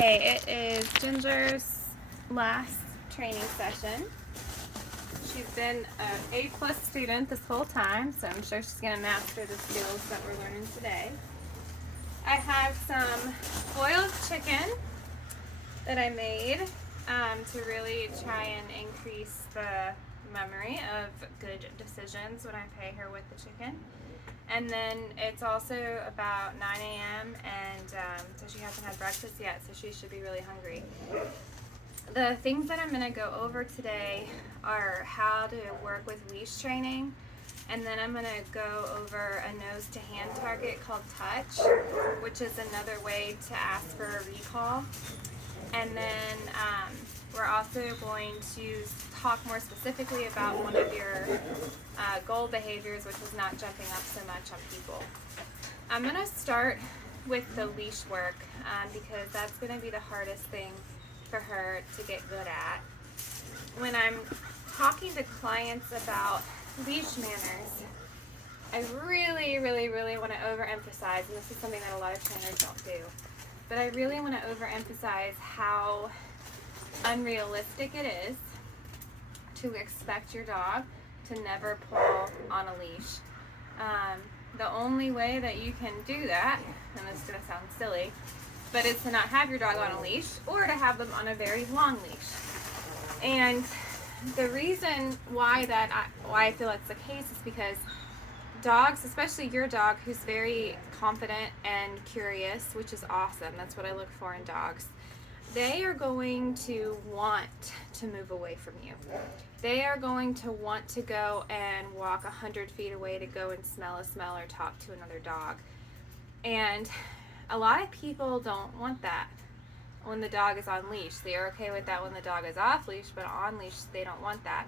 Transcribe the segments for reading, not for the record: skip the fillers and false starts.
Okay, it is Ginger's last training session. She's been an A+ student this whole time, so I'm sure she's going to master the skills that we're learning today. I have some boiled chicken that I made to really try and increase the memory of good decisions when I pay her with the chicken. And then it's also about 9 a.m. and so she hasn't had breakfast yet, so she should be really hungry. The things that I'm going to go over today are how to work with leash training, and then I'm going to go over a nose to hand target called touch, which is another way to ask for a recall. And then we're also going to talk more specifically about one of your goal behaviors, which is not jumping up so much on people. I'm going to start with the leash work because that's going to be the hardest thing for her to get good at. When I'm talking to clients about leash manners, I really want to overemphasize, and this is something that a lot of trainers don't do, but I really want to overemphasize how unrealistic it is to expect your dog to never pull on a leash. The only way that you can do that, and this is going to sound silly, but it's to not have your dog on a leash or to have them on a very long leash. And the reason why I feel that's the case is because dogs, especially your dog who's very confident and curious, which is awesome, that's what I look for in dogs, they are going to want to move away from you. They are going to want to go and walk 100 feet away to go and smell a smell or talk to another dog. And a lot of people don't want that when the dog is on leash. They are okay with that when the dog is off leash, but on leash they don't want that.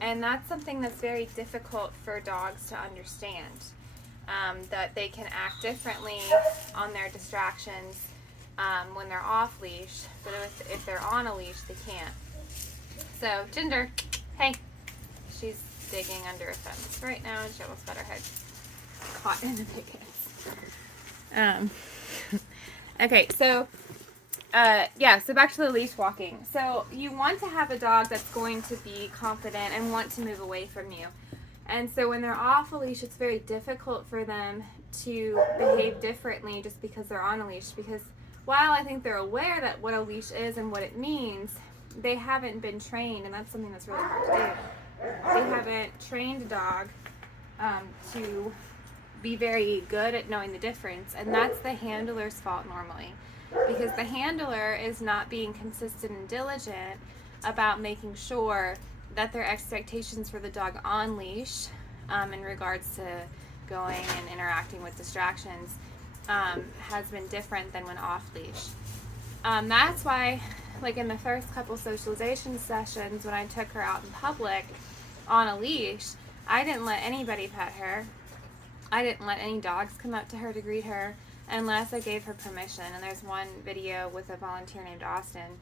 And that's something that's very difficult for dogs to understand, that they can act differently on their distractions when they're off leash, but if they're on a leash, they can't. So, Ginger, hey, she's digging under a fence right now, and she almost got her head caught in the pickets. Okay, so so back to the leash walking. So you want to have a dog that's going to be confident and want to move away from you. And so when they're off a leash, it's very difficult for them to behave differently just because they're on a leash, because while I think they're aware that what a leash is and what it means, they haven't been trained, and that's something that's really hard to do. They haven't trained a dog to be very good at knowing the difference, and that's the handler's fault normally, because the handler is not being consistent and diligent about making sure that their expectations for the dog on leash in regards to going and interacting with distractions has been different than when off leash. That's why, like in the first couple socialization sessions when I took her out in public on a leash, I didn't let anybody pet her. I didn't let any dogs come up to her to greet her unless I gave her permission. And there's one video with a volunteer named Austin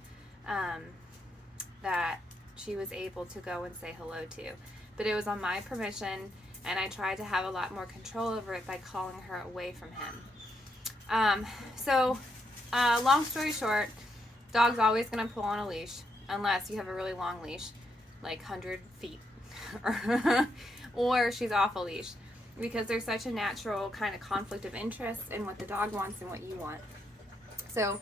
that she was able to go and say hello to. But it was on my permission, and I tried to have a lot more control over it by calling her away from him. Long story short, dog's always going to pull on a leash unless you have a really long leash, like 100 feet, or she's off a leash, because there's such a natural kind of conflict of interest in what the dog wants and what you want. So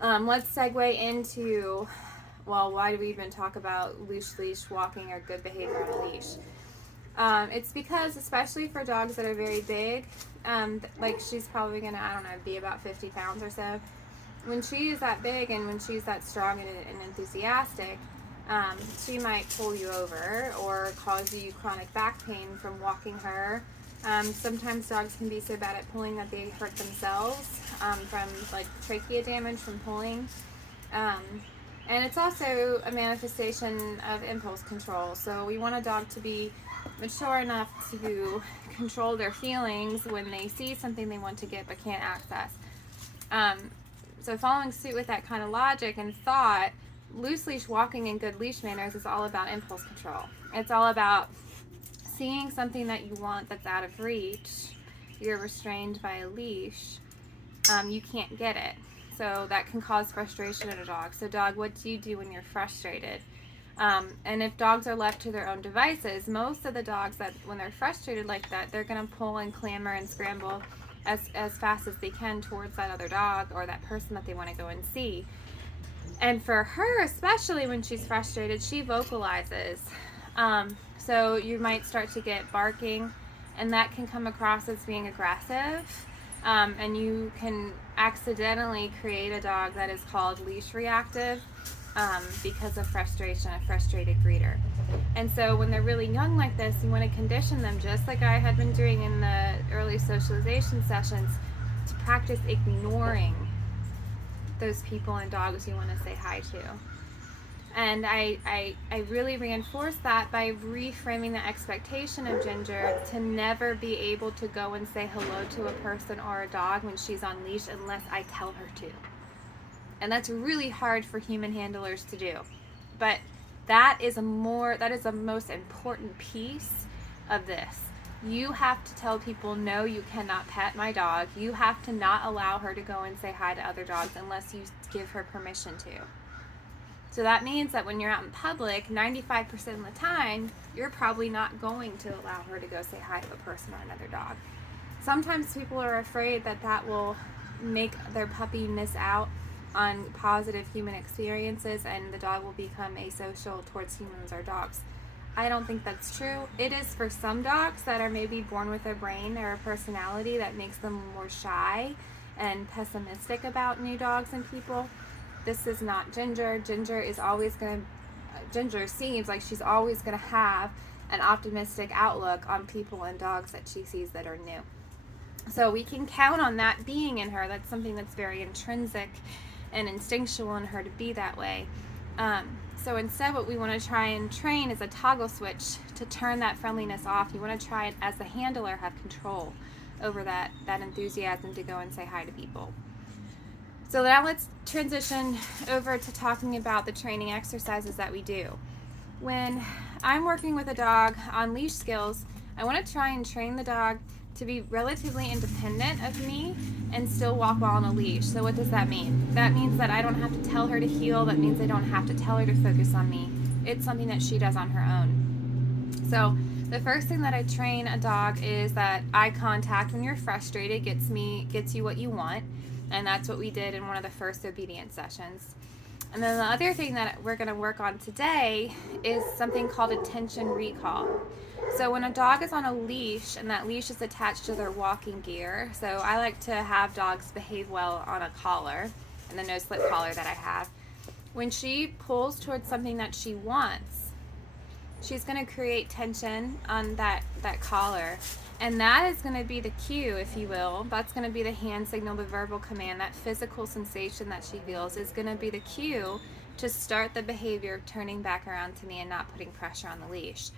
let's segue into, why do we even talk about leash walking or good behavior on a leash? It's because, especially for dogs that are very big, like she's probably going to, be about 50 pounds or so. When she is that big and when she's that strong and enthusiastic, she might pull you over or cause you chronic back pain from walking her. Sometimes dogs can be so bad at pulling that they hurt themselves from like trachea damage from pulling. And it's also a manifestation of impulse control. So we want a dog to be mature enough to control their feelings when they see something they want to get but can't access. So following suit with that kind of logic and thought, loose leash walking and good leash manners is all about impulse control. It's all about seeing something that you want that's out of reach. You're restrained by a leash. You can't get it. So that can cause frustration in a dog. So dog, what do you do when you're frustrated? And if dogs are left to their own devices, most of the dogs that when they're frustrated like that, they're going to pull and clamor and scramble as fast as they can towards that other dog or that person that they want to go and see. And for her, especially when she's frustrated, she vocalizes. So you might start to get barking, and that can come across as being aggressive. And you can accidentally create a dog that is called leash reactive because of frustration, a frustrated greeter. And so when they're really young like this, you want to condition them, just like I had been doing in the early socialization sessions, to practice ignoring those people and dogs you want to say hi to. And I really reinforce that by reframing the expectation of Ginger to never be able to go and say hello to a person or a dog when she's on leash unless I tell her to. And that's really hard for human handlers to do. But that is a most important piece of this. You have to tell people, no, you cannot pet my dog. You have to not allow her to go and say hi to other dogs unless you give her permission to. So that means that when you're out in public, 95% of the time, you're probably not going to allow her to go say hi to a person or another dog. Sometimes people are afraid that that will make their puppy miss out on positive human experiences and the dog will become asocial towards humans or dogs. I don't think that's true. It is for some dogs that are maybe born with a brain or a personality that makes them more shy and pessimistic about new dogs and people. This is not Ginger. Ginger seems like she's always going to have an optimistic outlook on people and dogs that she sees that are new. So we can count on that being in her. That's something that's very intrinsic and instinctual in her to be that way. So instead what we want to try and train is a toggle switch to turn that friendliness off. You want to try it as the handler, have control over that enthusiasm to go and say hi to people. So now let's transition over to talking about the training exercises that we do. When I'm working with a dog on leash skills, I want to try and train the dog to be relatively independent of me and still walk while on a leash. So what does that mean? That means that I don't have to tell her to heel. That means I don't have to tell her to focus on me. It's something that she does on her own. So the first thing that I train a dog is that eye contact when you're frustrated gets you what you want. And that's what we did in one of the first obedience sessions. And then the other thing that we're going to work on today is something called attention recall. So when a dog is on a leash and that leash is attached to their walking gear, so I like to have dogs behave well on a collar, and the no slip collar that I have. When she pulls towards something that she wants, she's going to create tension on that collar. And that is going to be the cue, if you will. That's going to be the hand signal, the verbal command, that physical sensation that she feels is going to be the cue to start the behavior of turning back around to me and not putting pressure on the leash.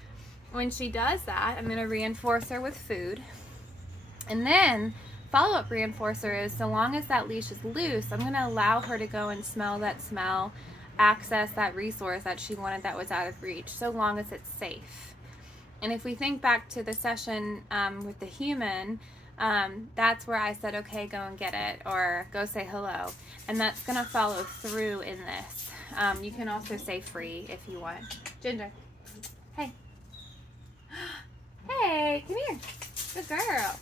When she does that, I'm going to reinforce her with food. And then follow-up reinforcer is so long as that leash is loose, I'm going to allow her to go and smell that smell, access that resource that she wanted that was out of reach, so long as it's safe. And if we think back to the session with the human, that's where I said, okay, go and get it, or go say hello. And that's going to follow through in this. You can also say free if you want. Ginger, hey. Hey, come here. Good girl.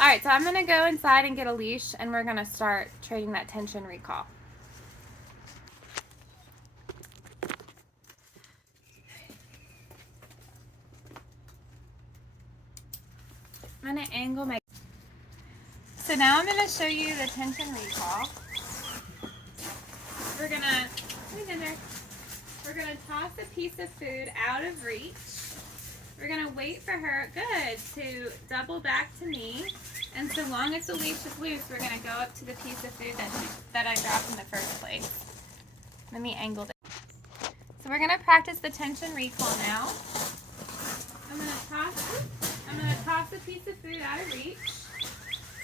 All right, so I'm going to go inside and get a leash, and we're going to start training that tension recall. I'm going to angle my... So now I'm going to show you the tension recall. We're going to toss a piece of food out of reach. We're going to wait for her, good, to double back to me. And so long as the leash is loose, we're going to go up to the piece of food that I dropped in the first place. Let me angle it. So we're going to practice the tension recall now. I'm going to toss a piece of food out of reach,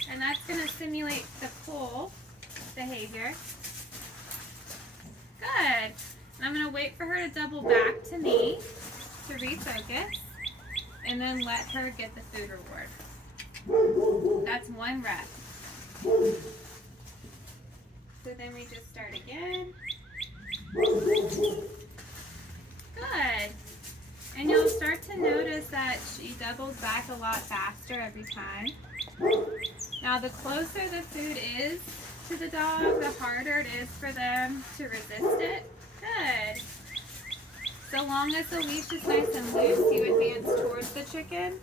and that's going to simulate the pull behavior. Good. And I'm going to wait for her to double back to me to refocus, and then let her get the food reward. That's one rep. So then we just start again. Good. And you'll start to notice that she doubles back a lot faster every time. Now the closer the food is to the dog, the harder it is for them to resist it. Good. So long as the leash is nice and loose, you advance towards the chicken.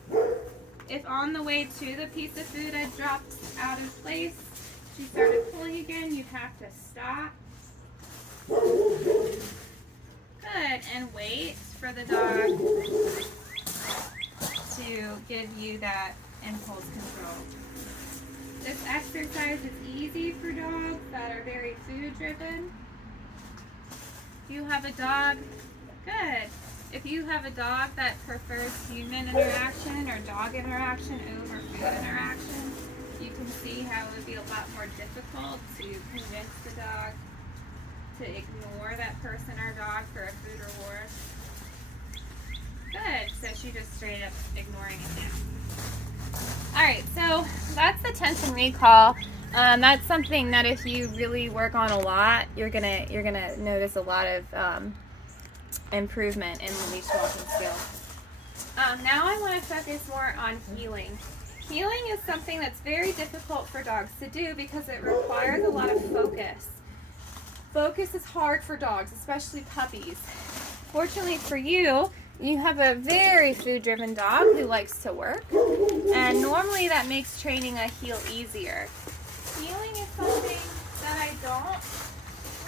If on the way to the piece of food had dropped out of place, she started pulling again, you'd have to stop. Good, and wait for the dog to give you that impulse control. This exercise is easy for dogs that are very food driven. If you have a dog, good. If you have a dog that prefers human interaction or dog interaction over food interaction, you can see how it would be a lot more difficult to convince the dog to ignore that person or dog for a food reward. Good, so she just straight up ignoring it now. Alright, so that's the tension recall. That's something that if you really work on a lot, you're gonna notice a lot of improvement in the leash walking skills. Now I want to focus more on healing. Healing is something that's very difficult for dogs to do because it requires a lot of focus. Focus is hard for dogs, especially puppies. Fortunately for you, you have a very food-driven dog who likes to work, and normally that makes training a heel easier. Healing is something that I don't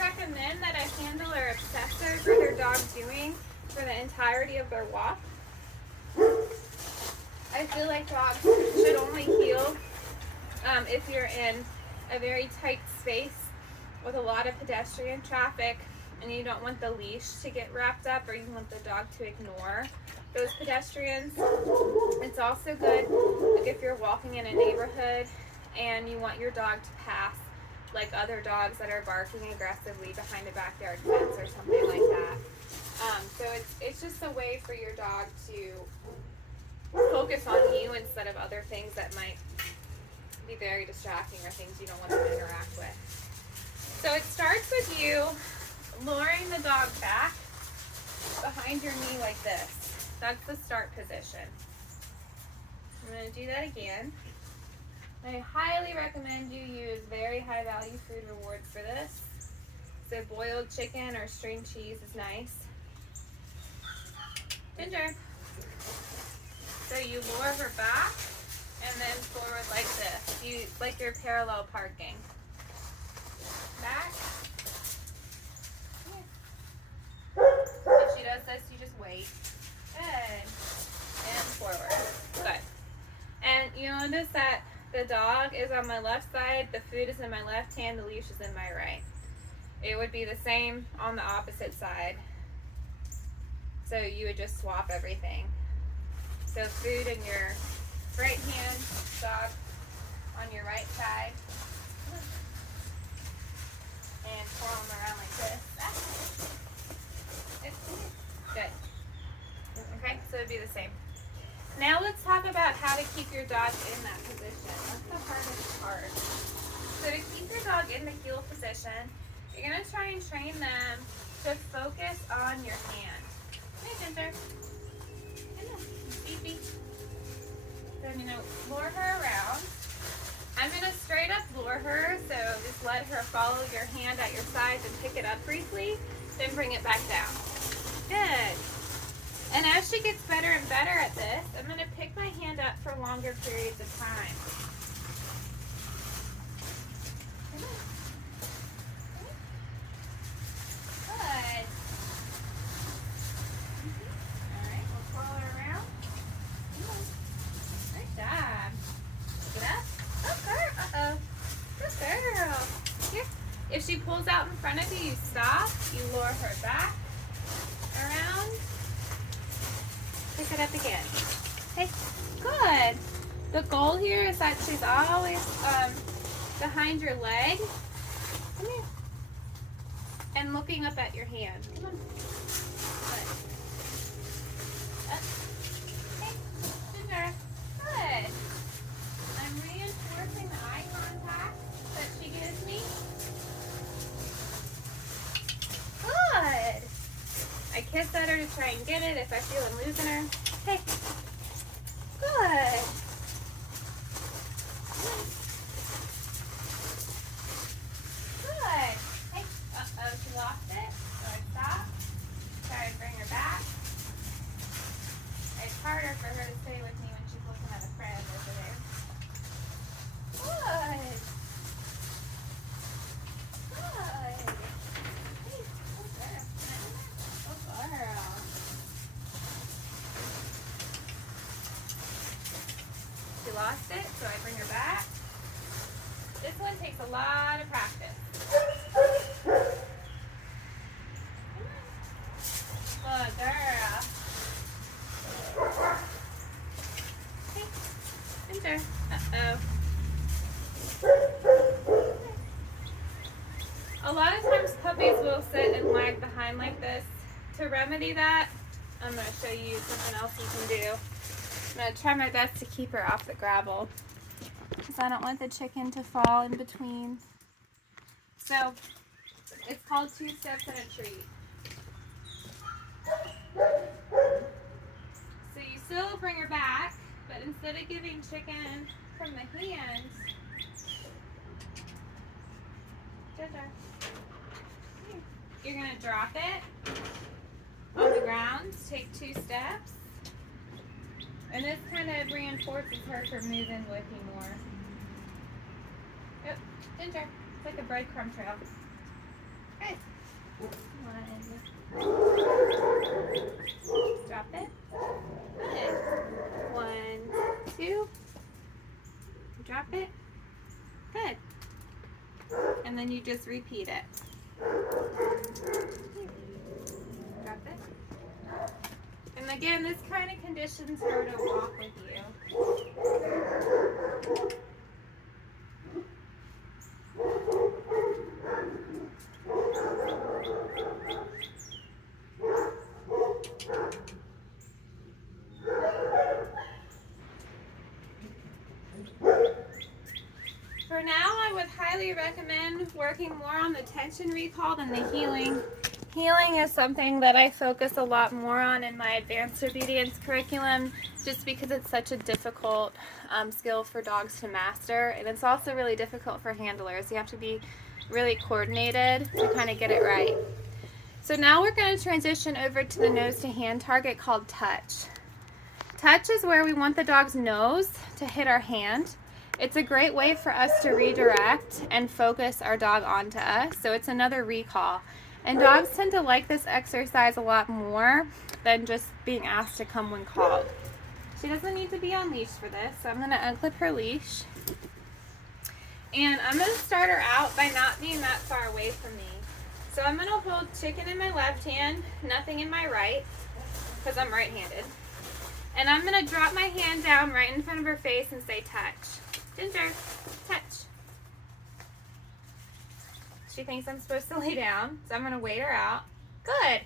recommend that a handler or obsessor for their dog doing for the entirety of their walk. I feel like dogs should only heel if you're in a very tight space with a lot of pedestrian traffic and you don't want the leash to get wrapped up or you want the dog to ignore those pedestrians. It's also good like if you're walking in a neighborhood and you want your dog to pass like other dogs that are barking aggressively behind a backyard fence or something like that. So it's just a way for your dog to focus on you instead of other things that might be very distracting or things you don't want them to interact with. So it starts with you luring the dog back behind your knee like this. That's the start position. I'm going to do that again. I highly recommend you use very high value food rewards for this. So boiled chicken or string cheese is nice. Ginger. So you lure her back and then forward like this. Like you're parallel parking. Back. If she does this, you just wait. Good. And forward. Good. And you notice that the dog is on my left side, the food is in my left hand, the leash is in my right. It would be the same on the opposite side. So you would just swap everything. So food in your right hand, dog on your right side. And twirl them around like this. Good. Okay, so it'd be the same. Now let's talk about how to keep your dog in that position. That's the hardest part. So to keep your dog in the heel position, you're going to try and train them to focus on your hand. Hey, Ginger. Come on. Beep. So I'm going to lure her around. I'm going to straight up lure her, so just let her follow your hand at your sides and pick it up briefly, then bring it back down. Good. And as she gets better and better at this, I'm going to pick my hand up for longer periods of time. Good. Alright, we'll twirl her around. Good job. Pick it up. Oh, girl. Uh-oh. Good girl. Here. If she pulls out in front of you, you stop. You lure her back. Around. Pick it up again. Okay, good. The goal here is that she's always behind your leg. Come here. And looking up at your hand. Come on. Good. Up. Okay, Ginger. Good. I'm reinforcing the eye contact that she gives me. kiss at her to try and get it if I feel I'm losing her. Hey. Good. Good. Hey. Uh-oh, she lost it. So I stop. Try to bring her back. It's harder for her to stay with me when she's looking at a friend over there. Good. Good. Hey, good girl. Good girl. She lost it, so I bring her back. This one takes a lot of practice. Good girl. Hey, Ginger. Uh-oh. A lot of times puppies will sit and lag behind like this. To remedy that, I'm going to show you something else you can do. I'm going to try my best to keep her off the gravel because I don't want the chicken to fall in between. So, it's called 2 steps and a treat. So you still bring her back, but instead of giving chicken from the hand, you're going to drop it on the ground, take 2 steps, and this kind of reinforces her for moving with you more. Yep, Ginger, it's like a breadcrumb trail. Good. 1. Drop it. Good. 1, 2. Drop it. Good. And then you just repeat it. Drop it. And again, this kind of conditions her to walk with you. For now, I would highly recommend working more on the tension recall than the healing. Healing is something that I focus a lot more on in my advanced obedience curriculum just because it's such a difficult skill for dogs to master, and it's also really difficult for handlers. You have to be really coordinated to kind of get it right. So now we're going to transition over to the nose to hand target called touch. Touch is where we want the dog's nose to hit our hand. It's a great way for us to redirect and focus our dog onto us, so it's another recall. And dogs tend to like this exercise a lot more than just being asked to come when called. She doesn't need to be on leash for this, so I'm going to unclip her leash. And I'm going to start her out by not being that far away from me. So I'm going to hold chicken in my left hand, nothing in my right, because I'm right-handed. And I'm going to drop my hand down right in front of her face and say touch. Ginger, touch. She thinks I'm supposed to lay down, so I'm going to wait her out. Good.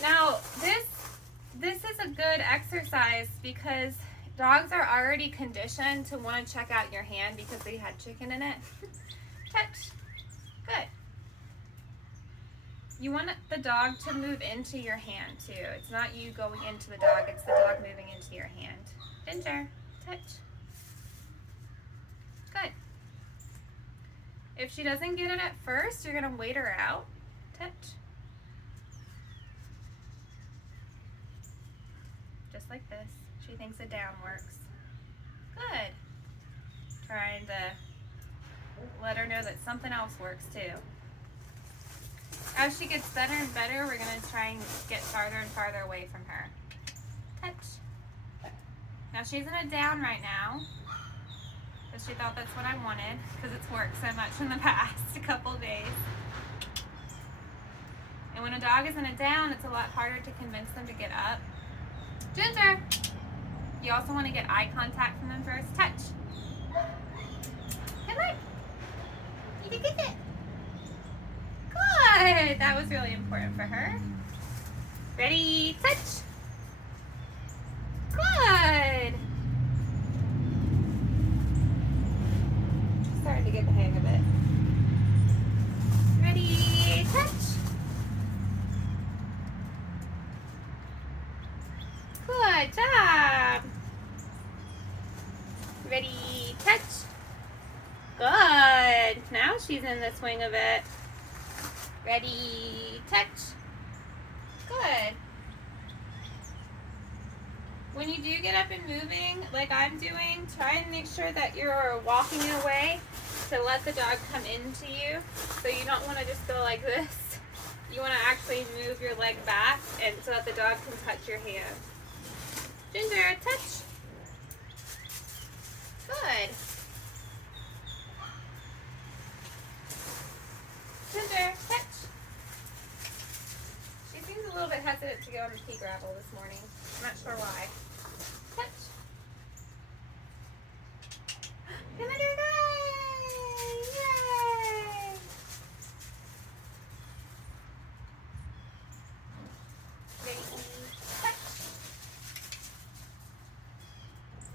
Now, this is a good exercise because dogs are already conditioned to want to check out your hand because they had chicken in it. Touch. Good. You want the dog to move into your hand, too. It's not you going into the dog, it's the dog moving into your hand. Ginger, touch. Good. If she doesn't get it at first, you're going to wait her out. Touch. Just like this. She thinks a down works. Good. Trying to let her know that something else works too. As she gets better and better, we're going to try and get farther and farther away from her. Touch. Now she's in a down right now. But she thought that's what I wanted because it's worked so much in the past couple days. And when a dog is in a down, it's a lot harder to convince them to get up. Ginger! You also want to get eye contact from them first. Touch. Come on. You can get it. Good. That was really important for her. Ready? Touch. Good. Starting to get the hang of it. Ready? Touch. she's in the swing of it. Ready, touch. Good. When you do get up and moving, like I'm doing, try and make sure that you're walking away to let the dog come into you. So you don't want to just go like this. You want to actually move your leg back and so that the dog can touch your hand. Ginger, touch. Good. Ginger, touch. She seems a little bit hesitant to go on the pea gravel this morning. I'm not sure why. Touch. Come under, yay! Ready, touch.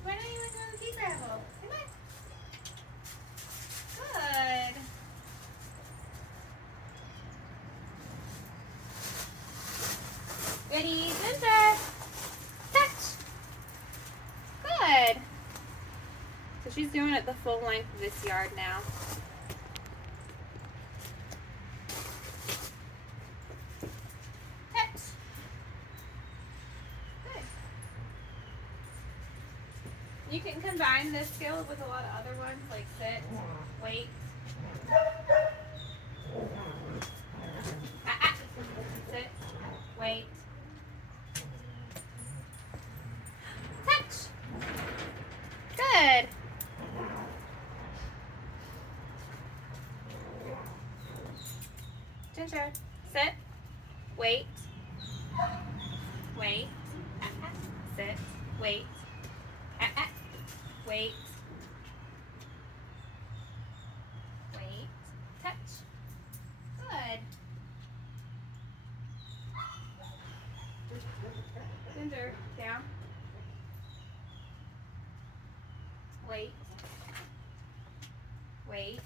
Why don't you want to go on the pea gravel? Come on. Good. Ready, Ginger. Touch. Good. So she's doing it the full length of this yard now. Touch. Good. You can combine this skill with a lot of other ones like sit, wait. Sit, wait. Touch. Good. Ginger, sit, wait, wait, sit, wait, wait, wait, touch. Good. Ginger, down. Wait. Wait.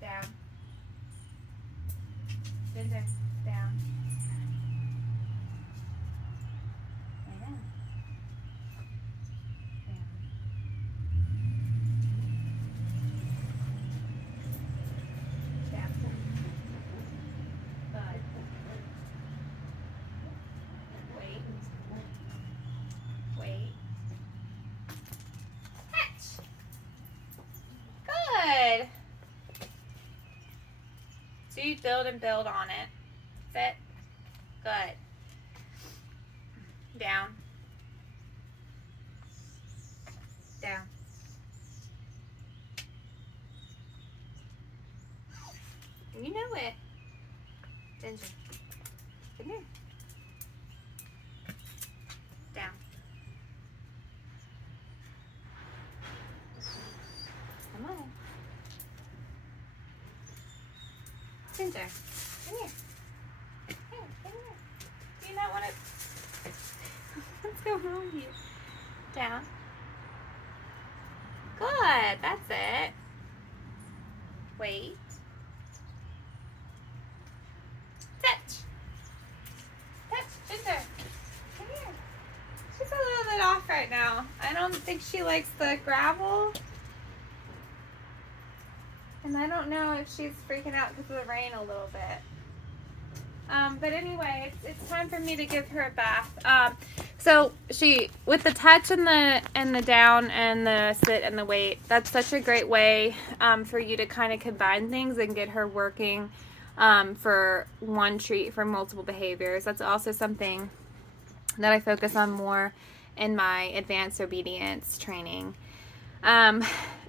Down. Ginger, down. Lay down. Down. Down. Good. Wait. Wait. Touch. Good. So you build and build on it. Sit. Good. Down. Down. You know it. Ginger. Come here. Down. Come on. Ginger. Come here. Here, come here. Do you not want to? What's going on with you? Down. Good. That's it. Wait. Touch. Touch. Ginger. Come here. She's a little bit off right now. I don't think she likes the gravel. And I don't know if she's freaking out because of the rain a little bit. But anyway, it's time for me to give her a bath. So she, with the touch and the down and the sit and the wait, that's such a great way for you to kind of combine things and get her working for one treat for multiple behaviors. That's also something that I focus on more in my advanced obedience training.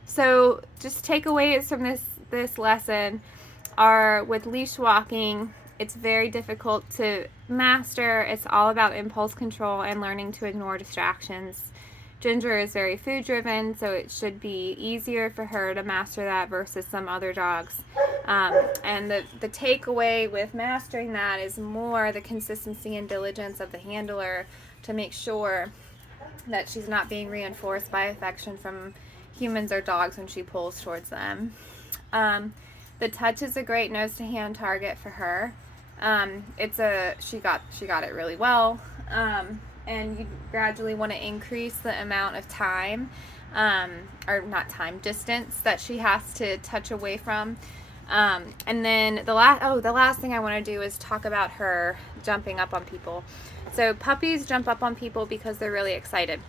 So just takeaways from this lesson are with leash walking. It's very difficult to master. It's all about impulse control and learning to ignore distractions. Ginger is very food driven, so it should be easier for her to master that versus some other dogs. And the takeaway with mastering that is more the consistency and diligence of the handler to make sure that she's not being reinforced by affection from humans or dogs when she pulls towards them. The touch is a great nose to hand target for her. She got it really well. And you gradually want to increase the amount of time or not time, distance that she has to touch away from. And then the last thing I want to do is talk about her jumping up on people. So puppies jump up on people because they're really excited.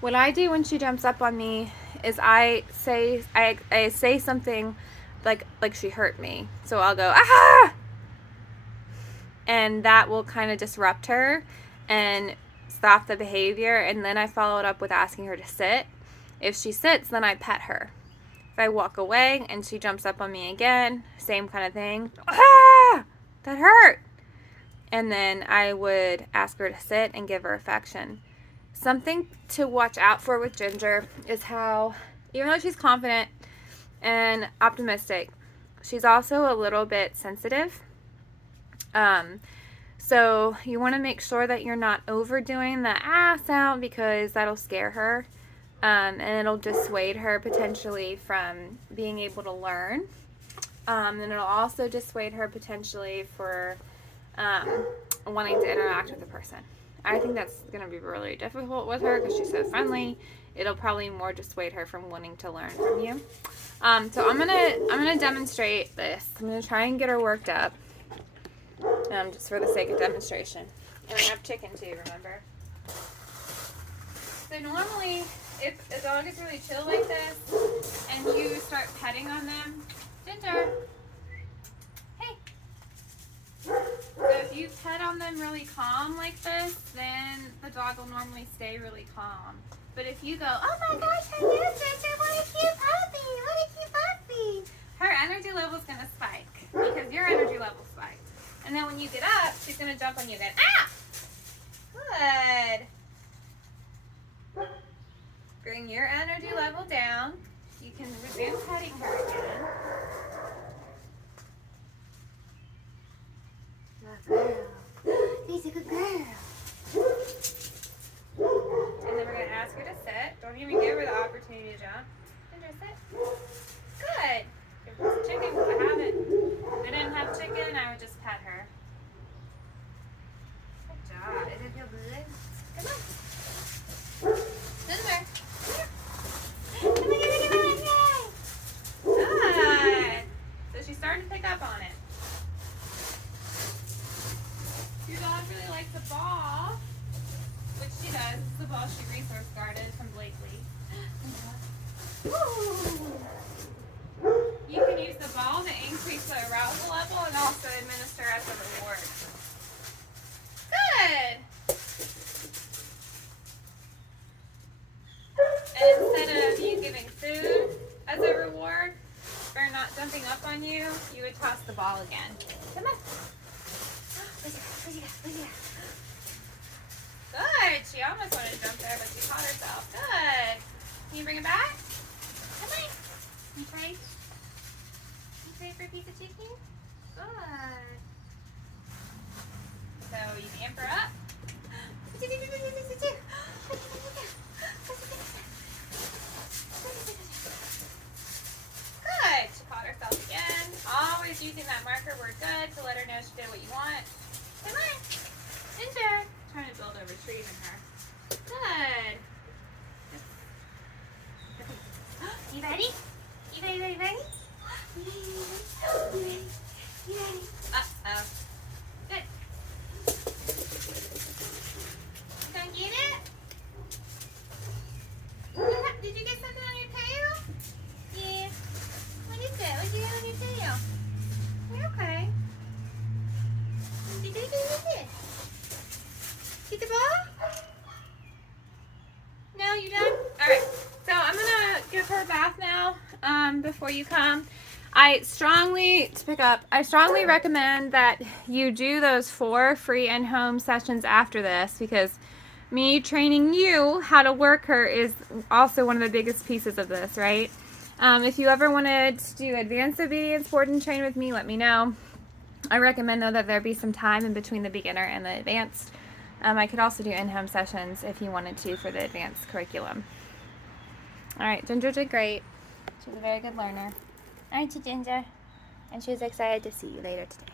What I do when she jumps up on me is I say something like she hurt me. So I'll go, ah! And that will kind of disrupt her and stop the behavior. And then I follow it up with asking her to sit. If she sits, then I pet her. If I walk away and she jumps up on me again, same kind of thing. Ah! That hurt! And then I would ask her to sit and give her affection. Something to watch out for with Ginger is how, even though she's confident and optimistic, she's also a little bit sensitive. So you want to make sure that you're not overdoing the sound because that'll scare her. And it'll dissuade her potentially from being able to learn. And it'll also dissuade her potentially for wanting to interact with a person. I think that's going to be really difficult with her because she's so friendly. It'll probably more dissuade her from wanting to learn from you. So I'm gonna demonstrate this. I'm gonna try and get her worked up, just for the sake of demonstration. And I have chicken too, remember? So normally, if a dog is really chill like this, and you start petting on them, Ginger, hey. So if you pet on them really calm like this, then the dog will normally stay really calm. But if you go, oh my gosh, hello Ginger, what a cute puppy, what a cute puppy, her energy level's going to spike because your energy level's spiked. And then when you get up, she's going to jump on you again. Ah! Good. Bring your energy level down. You can resume petting her again. Good girl. She's a good girl. And then we're going to ask her to sit. Don't even give her the opportunity to jump. Ginger, sit. Good. If it's chicken, I have it. If I didn't have chicken, I would just pet her. Good job. Does it feel good? Come on. Ginger. Come on. Good. So she's starting to pick up on it. Your dog really likes the ball, which she does. This is the ball she resource guarded from Blakely. You can use the ball to increase the arousal level and also administer as a reward. Good! And instead of you giving food as a reward for not jumping up on you, you would toss the ball again. Come on. Good. She almost wanted to jump there, but she caught herself. Good. Can you bring it back? Come on. You trade? You trade for a piece of chicken? Good. So you can amp her up. Good. She caught herself again. Always using that marker word good to let her know she did what you want. Come on. Ginger. Trying to build a retrieve in her. Good. You ready? You ready? You ready? You ready? Uh-oh. Good. You gonna get it? Did you get something on your tail? Yeah. What is that? What you got on your tail? You're okay. Did you get it? Get the ball? No, you done? Alright, so I'm going to give her a bath now before you come. I strongly recommend that you do those 4 free in-home sessions after this because me training you how to work her is also one of the biggest pieces of this, right? If you ever wanted to do advanced obedience board and train with me, let me know. I recommend though that there be some time in between the beginner and the advanced. I could also do in-home sessions if you wanted to for the advanced curriculum. Alright, Ginger did great. She's a very good learner. Aren't you, Ginger? And she's excited to see you later today.